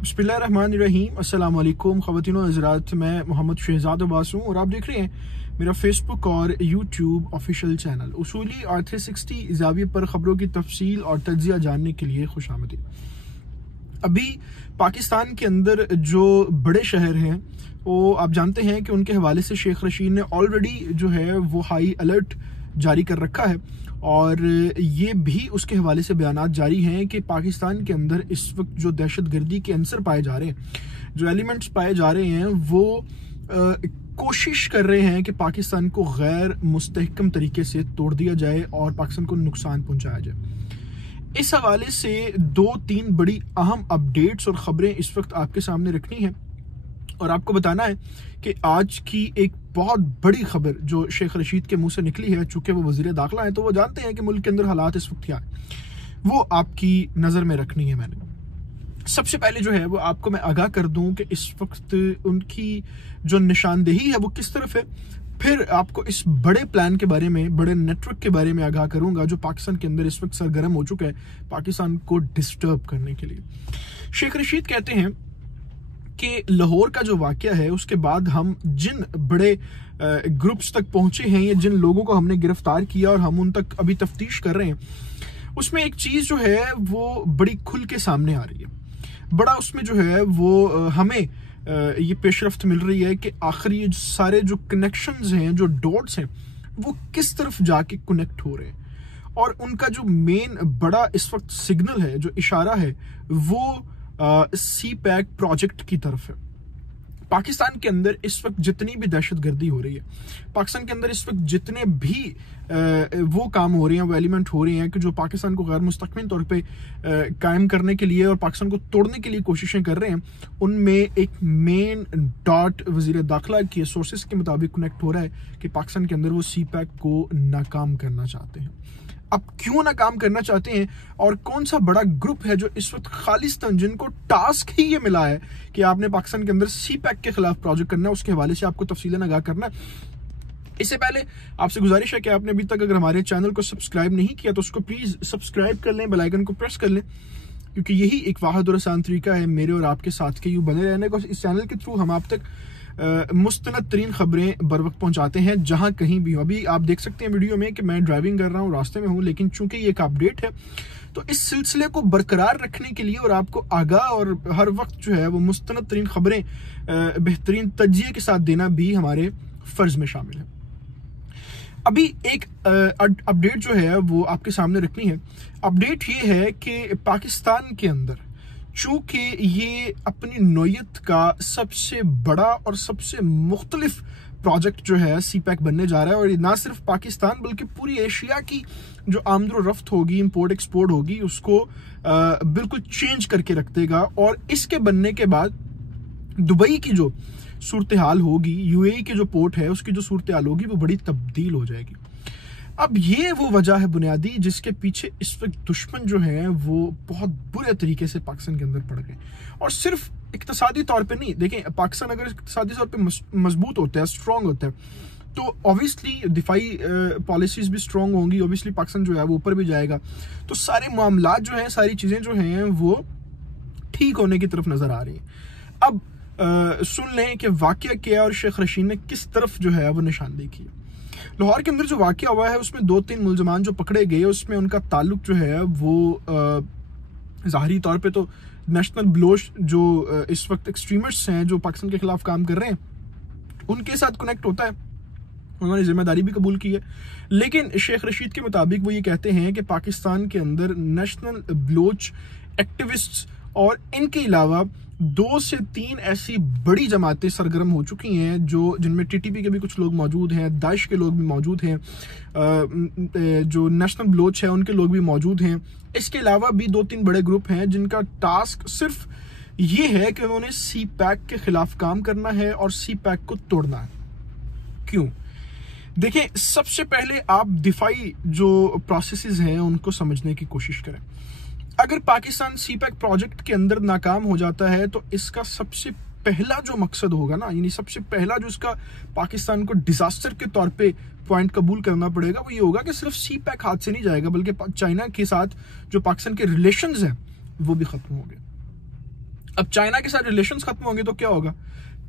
बिस्मिल्लाहिर्रहमानिर्रहीम, अस्सलाम वालेकुम ख़वातीन व हज़रात। मैं मोहम्मद शहजाद अब्बास हूँ और आप देख रहे हैं मेरा फेसबुक और यूट्यूब ऑफिशियल चैनल उसूली और 360 ज़ाविये पर ख़बरों की तफसील और तज्ज़िया जानने के लिए खुश आमदीद। अभी पाकिस्तान के अंदर जो बड़े शहर हैं वो आप जानते हैं कि उनके हवाले से शेख रशीद ने ऑलरेडी जो है वो हाई अलर्ट जारी कर रखा है और ये भी उसके हवाले से बयानात जारी हैं कि पाकिस्तान के अंदर इस वक्त जो दहशतगर्दी के अंसर पाए जा रहे हैं, जो एलिमेंट्स पाए जा रहे हैं, वो कोशिश कर रहे हैं कि पाकिस्तान को गैर मुस्तहकम तरीके से तोड़ दिया जाए और पाकिस्तान को नुकसान पहुंचाया जाए। इस हवाले से 2-3 बड़ी अहम अपडेट्स और ख़बरें इस वक्त आपके सामने रखनी है और आपको बताना है कि आज की एक बहुत बड़ी खबर जो शेख रशीद के मुंह से निकली है, चूंकि वो वजीर दाखिला है तो वो जानते हैं कि मुल्क के अंदर हालात इस वक्त क्या है, वो आपकी नज़र में रखनी है। मैंने सबसे पहले जो है वो आपको मैं आगाह कर दूं कि इस वक्त उनकी जो निशानदेही है वो किस तरफ है, फिर आपको इस बड़े प्लान के बारे में, बड़े नेटवर्क के बारे में आगाह करूंगा जो पाकिस्तान के अंदर इस वक्त सरगर्म हो चुका है पाकिस्तान को डिस्टर्ब करने के लिए। शेख रशीद कहते हैं कि लाहौर का जो वाकया है उसके बाद हम जिन बड़े ग्रुप्स तक पहुंचे हैं या जिन लोगों को हमने गिरफ्तार किया और हम उन तक अभी तफ्तीश कर रहे हैं, उसमें एक चीज जो है वो बड़ी खुल के सामने आ रही है। बड़ा उसमें जो है वो हमें ये पेशरफ्त मिल रही है कि आखिर ये सारे जो कनेक्शंस हैं, जो डॉट्स हैं, वो किस तरफ जाके कनेक्ट हो रहे हैं और उनका जो मेन बड़ा इस वक्त सिग्नल है, जो इशारा है, वो सी पैक प्रोजेक्ट की तरफ है। पाकिस्तान के अंदर इस वक्त जितनी भी दहशतगर्दी हो रही है, पाकिस्तान के अंदर इस वक्त जितने भी वो काम हो रहे हैं, वो एलिमेंट हो रहे हैं कि जो पाकिस्तान को गैर मुस्तकमिल तौर पे कायम करने के लिए और पाकिस्तान को तोड़ने के लिए कोशिशें कर रहे हैं, उनमें एक मेन डॉट वजीर दाखिला के सोर्सेस के मुताबिक कनेक्ट हो रहा है कि पाकिस्तान के अंदर वो सी पैक को नाकाम करना चाहते हैं। अब क्यों नाकाम करना चाहते हैं और कौन सा बड़ा ग्रुप है जो इस वक्त खालिस्तान, जिनको टास्क ही ये मिला है कि आपने पाकिस्तान के अंदर सी पैक के खिलाफ प्रोजेक्ट करना है, उसके हवाले से आपको तफसीलन आगाह करना है। इससे पहले आपसे गुजारिश है कि आपने अभी तक अगर हमारे चैनल को सब्सक्राइब नहीं किया तो उसको प्लीज सब्सक्राइब कर लें, बेल आइकन को प्रेस कर लें, क्योंकि यही एक वाहिद और आसान तरीका है मेरे और आपके साथ के यूं बने रहने का। इस चैनल के थ्रू हम आप तक मुस्तनद तरीन खबरें बर वक्त पहुंचाते हैं जहां कहीं भी हो। अभी आप देख सकते हैं वीडियो में कि मैं ड्राइविंग कर रहा हूं, रास्ते में हूं, लेकिन चूंकि ये एक अपडेट है तो इस सिलसिले को बरकरार रखने के लिए और आपको आगाह और हर वक्त जो है वो मुस्तनद तरीन खबरें बेहतरीन तज्जिए के साथ देना भी हमारे फर्ज में शामिल है। अभी एक अपडेट जो है वो आपके सामने रखनी है। अपडेट ये है कि पाकिस्तान के अंदर चूंकि ये अपनी नौयत का सबसे बड़ा और सबसे मुख्तलिफ प्रोजेक्ट जो है सी पैक बनने जा रहा है, और ना सिर्फ पाकिस्तान बल्कि पूरी एशिया की जो आमद रफ्त होगी, इंपोर्ट एक्सपोर्ट होगी, उसको बिल्कुल चेंज करके रख देगा। और इसके बनने के बाद दुबई की जो सूरत हाल होगी, यूएई के जो पोर्ट है उसकी जो सूरत हाल होगी, वो बड़ी तब्दील हो जाएगी। अब ये वो वजह है बुनियादी जिसके पीछे इस वक्त दुश्मन जो है वो बहुत बुरे तरीके से पाकिस्तान के अंदर पड़ गए, और सिर्फ इक्तिसादी तौर पे नहीं। देखें, पाकिस्तान अगर इक्तिसादी तौर पे मजबूत होता है, स्ट्रांग होता है, तो ऑब्वियसली दिफाई पॉलिसीज भी स्ट्रांग होंगी, ऑब्वियसली पाकिस्तान जो है वो ऊपर भी जाएगा, तो सारे मामला जो हैं, सारी चीजें जो हैं वो ठीक होने की तरफ नजर आ रही है। अब सुन लें कि वाकया क्या और शेख रशीद ने किस तरफ जो है वो निशानदेही की। लाहौर के अंदर जो वाकया हुआ है उसमें 2-3 मुलजमान जो पकड़े गए, उसमें उनका ताल्लुक जो है वो ज़ाहरी तौर पे तो नेशनल ब्लोच जो इस वक्त एक्सट्रीमिस्ट्स हैं जो पाकिस्तान के खिलाफ काम कर रहे हैं उनके साथ कनेक्ट होता है। उन्होंने जिम्मेदारी भी कबूल की है, लेकिन शेख रशीद के मुताबिक वो ये कहते हैं कि पाकिस्तान के अंदर नेशनल ब्लोच एक्टिविस्ट्स और इनके अलावा 2 से 3 ऐसी बड़ी जमातें सरगर्म हो चुकी हैं जो जिनमें टीटीपी के भी कुछ लोग मौजूद हैं, दाइश के लोग भी मौजूद हैं, जो नेशनल ब्लोच है उनके लोग भी मौजूद हैं। इसके अलावा भी 2-3 बड़े ग्रुप हैं जिनका टास्क सिर्फ ये है कि उन्होंने सी पैक के खिलाफ काम करना है और सी पैक को तोड़ना है। क्यों? देखें, सबसे पहले आप दिफाई जो प्रोसेसेस हैं उनको समझने की कोशिश करें। अगर पाकिस्तान सी पैक प्रोजेक्ट के अंदर नाकाम हो जाता है तो इसका सबसे पहला जो मकसद होगा ना, यानी सबसे पहला जो इसका पाकिस्तान को डिजास्टर के तौर पे पॉइंट कबूल करना पड़ेगा, वो ये होगा कि सिर्फ सी पैक हाथ से नहीं जाएगा बल्कि चाइना के साथ जो पाकिस्तान के रिलेशंस हैं वो भी खत्म हो गए। अब चाइना के साथ रिलेशंस खत्म होंगे तो क्या होगा?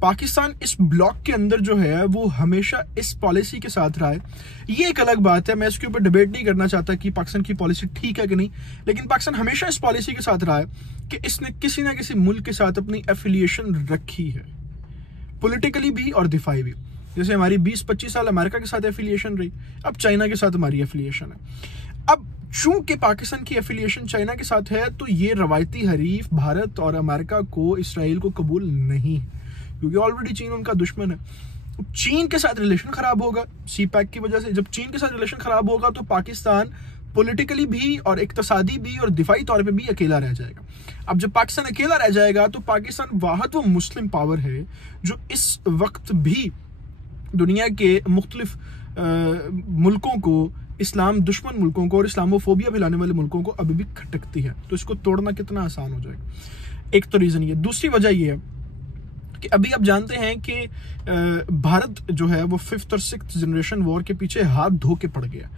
पाकिस्तान इस ब्लॉक के अंदर जो है वो हमेशा इस पॉलिसी के साथ रहा है। ये एक अलग बात है, मैं इसके ऊपर डिबेट नहीं करना चाहता कि पाकिस्तान की पॉलिसी ठीक है कि नहीं, लेकिन पाकिस्तान हमेशा इस पॉलिसी के साथ रहा है कि इसने किसी ना किसी मुल्क के साथ अपनी एफिलिएशन रखी है, पॉलिटिकली भी और दिफाई भी। जैसे हमारी 20-25 साल अमेरिका के साथ एफिलिएशन रही, अब चाइना के साथ हमारी एफिलिएशन है। अब चूंकि पाकिस्तान की एफिलिएशन चाइना के साथ है तो ये रवायती हरीफ भारत और अमेरिका को, इसराइल को कबूल नहीं है, क्योंकि ऑलरेडी चीन उनका दुश्मन है। चीन के साथ रिलेशन खराब होगा CPEC की वजह से। जब चीन के साथ रिलेशन खराब होगा तो पाकिस्तान पॉलिटिकली भी और इक्तसादी भी और दिफाई तौर पे भी अकेला रह जाएगा। अब जब पाकिस्तान अकेला रह जाएगा तो पाकिस्तान वाहद वो मुस्लिम पावर है जो इस वक्त भी दुनिया के मुख्तलिफ मुल्कों को, इस्लाम दुश्मन मुल्कों को और इस्लामोफोबिया फैलाने वाले मुल्कों को अभी भी खटकती है। तो इसको तोड़ना कितना आसान हो जाएगा। एक तो रीजन ये। दूसरी वजह ये है कि अभी आप जानते हैं कि भारत जो है वो 5th और 6th जनरेशन वॉर के पीछे हाथ धो के पड़ गया,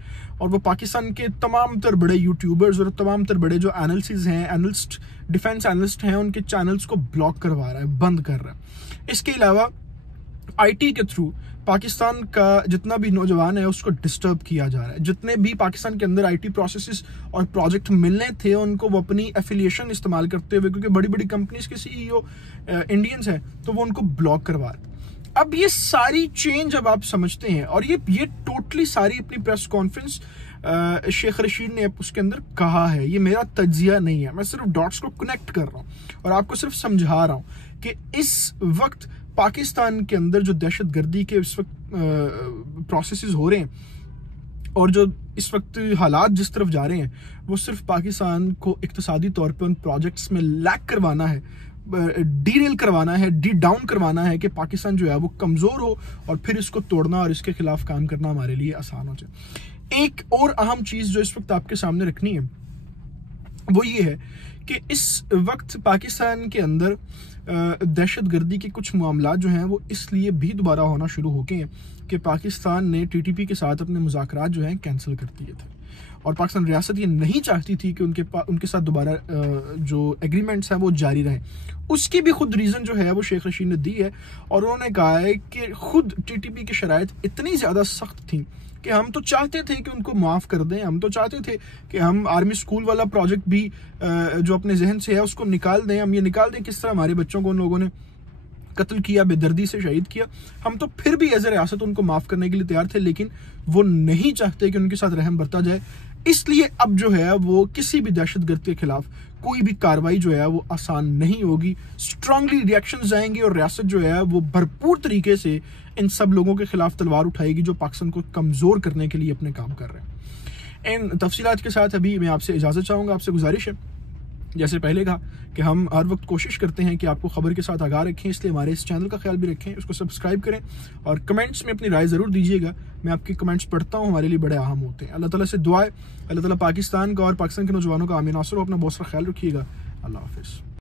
और वो पाकिस्तान के तमाम तर बड़े यूट्यूबर्स और तमाम तर बड़े जो एनालिसिस हैं, एनालिस्ट, डिफेंस एनालिस्ट हैं, उनके चैनल्स को ब्लॉक करवा रहा है, बंद कर रहा है। इसके अलावा IT के थ्रू पाकिस्तान का जितना भी नौजवान है उसको डिस्टर्ब किया जा रहा है। जितने भी पाकिस्तान के अंदर IT प्रोसेसेस और प्रोजेक्ट मिलने थे उनको वो अपनी एफिलिएशन इस्तेमाल करते हुए, क्योंकि बड़ी बड़ी कंपनीज के CEO इंडियंस हैं, तो वो उनको ब्लॉक करवा रहे हैं। अब ये सारी चेंज अब आप समझते हैं, और ये टोटली सारी अपनी प्रेस कॉन्फ्रेंस शेख रशीद ने उसके अंदर कहा है। ये मेरा तज्जिया नहीं है, मैं सिर्फ डॉट्स को कनेक्ट कर रहा हूँ और आपको सिर्फ समझा रहा हूँ कि इस वक्त पाकिस्तान के अंदर जो दहशतगर्दी के इस वक्त प्रोसेसेस हो रहे हैं और जो इस वक्त हालात जिस तरफ जा रहे हैं, वो सिर्फ पाकिस्तान को इक्तिसादी तौर पे उन प्रोजेक्ट्स में लैग करवाना है, डीरेल करवाना है, डी डाउन करवाना है कि पाकिस्तान जो है वो कमज़ोर हो और फिर इसको तोड़ना और इसके खिलाफ काम करना हमारे लिए आसान हो जाए। एक और अहम चीज़ जो इस वक्त आपके सामने रखनी है वो ये है कि इस वक्त पाकिस्तान के अंदर दहशतगर्दी के कुछ मामला जो हैं वो इसलिए भी दोबारा होना शुरू हो गए हैं कि पाकिस्तान ने TTP के साथ अपने मुज़ाकरात जो हैं कैंसिल कर दिए थे, और पाकिस्तान रियासत ये नहीं चाहती थी कि उनके साथ दोबारा जो एग्रीमेंट्स हैं वो जारी रहें। उसकी भी खुद रीज़न जो है वो शेख रशीद ने दी है, और उन्होंने कहा है कि खुद TTP की शराइत इतनी ज़्यादा सख्त थी कि हम तो चाहते थे कि उनको माफ़ कर दें, हम तो चाहते थे कि हम आर्मी स्कूल वाला प्रोजेक्ट भी जो अपने जहन से है उसको निकाल दें। हम ये निकाल दें किस तरह हमारे बच्चों को उन लोगों ने कत्ल किया, बेदर्दी से शहीद किया। हम तो फिर भी एज ए रियासत उनको माफ़ करने के लिए तैयार थे, लेकिन वो नहीं चाहते कि उनके साथ रहम बरता जाए। इसलिए अब जो है वो किसी भी दहशतगर्द के खिलाफ कोई भी कार्रवाई जो है वो आसान नहीं होगी। स्ट्रांगली रिएक्शंस आएंगे और रियासत जो है वो भरपूर तरीके से इन सब लोगों के खिलाफ तलवार उठाएगी जो पाकिस्तान को कमज़ोर करने के लिए अपने काम कर रहे हैं। इन तफसीलात के साथ अभी मैं आपसे इजाज़त चाहूँगा। आपसे गुजारिश है, जैसे पहले कहा कि हम हर वक्त कोशिश करते हैं कि आपको खबर के साथ आगाह रखें, इसलिए हमारे इस चैनल का ख्याल भी रखें, उसको सब्सक्राइब करें और कमेंट्स में अपनी राय ज़रूर दीजिएगा। मैं आपके कमेंट्स पढ़ता हूँ, हमारे लिए बड़े अहम होते हैं। अल्लाह ताला से दुआ है, अल्लाह ताला पाकिस्तान का और पाकिस्तान के नौजवानों का आमीन नासर हो। अपना बहुत सारा ख्याल रखिएगा। अल्लाह हाफिज़।